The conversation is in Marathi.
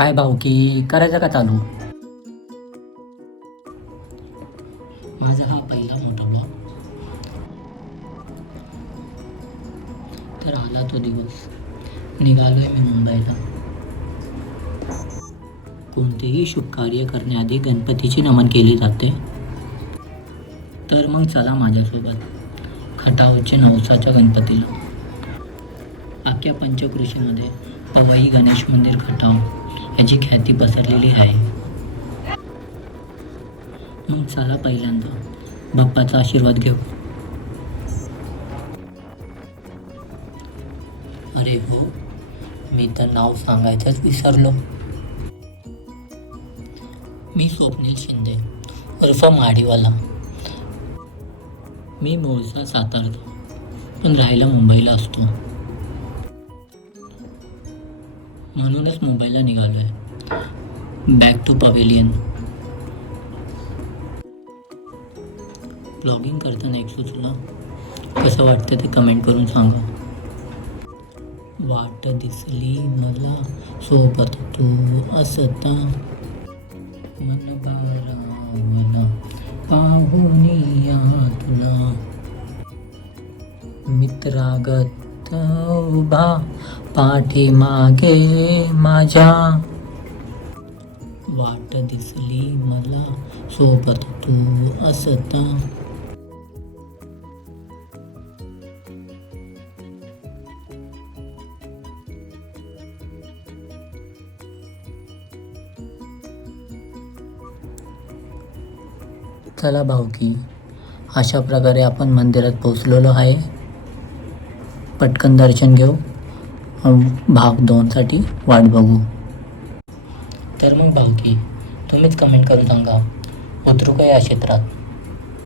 काय भाऊ की करायचं का चालू? माझा हा पहिला मोठा ब्लॉग. तर आला तो दिवस. निघालोय मी मुंबईला. कोणतेही शुभ कार्य करण्याआधी गणपतीची नमन केली जाते. तर मग चला माझ्यासोबत. खटावचे नवसाच्या गणपतीला. अख्ख्या पंचकृषीमध्ये पवाई गणेश मंदिर खटाव याची ख्याती पसरलेली आहे. मग चला पहिल्यांदा बाप्पाचा आशीर्वाद घेऊ. अरे हो मी तर नाव सांगायचंच विसरलो. मी स्वप्नील शिंदे उर्फ माडीवाला. मी मूळचा सातारचा पण राहायला मुंबईला असतो. म्हणूनच मुंबईला निघालोय. बॅक टू पवेलियन ब्लॉगिंग करताना एक सुचलं. कसं वाटतं ते कमेंट करून सांगा. वाट दिसली मला सोबत तू असता. मन बारावला पाहुनिया तुला. मित्रागत उभा पाठीमागे माझ्या. वाट दिसली मला सोबत तू असता. चला भाऊकी अशा प्रकारे आपण मंदिरात पोचलेलो आहे. पटकन दर्शन घेऊ. भाग दोनसाठी वाट बघू. तर मग भावकी तुम्हीच कमेंट करून सांगा उतरू का या क्षेत्रात.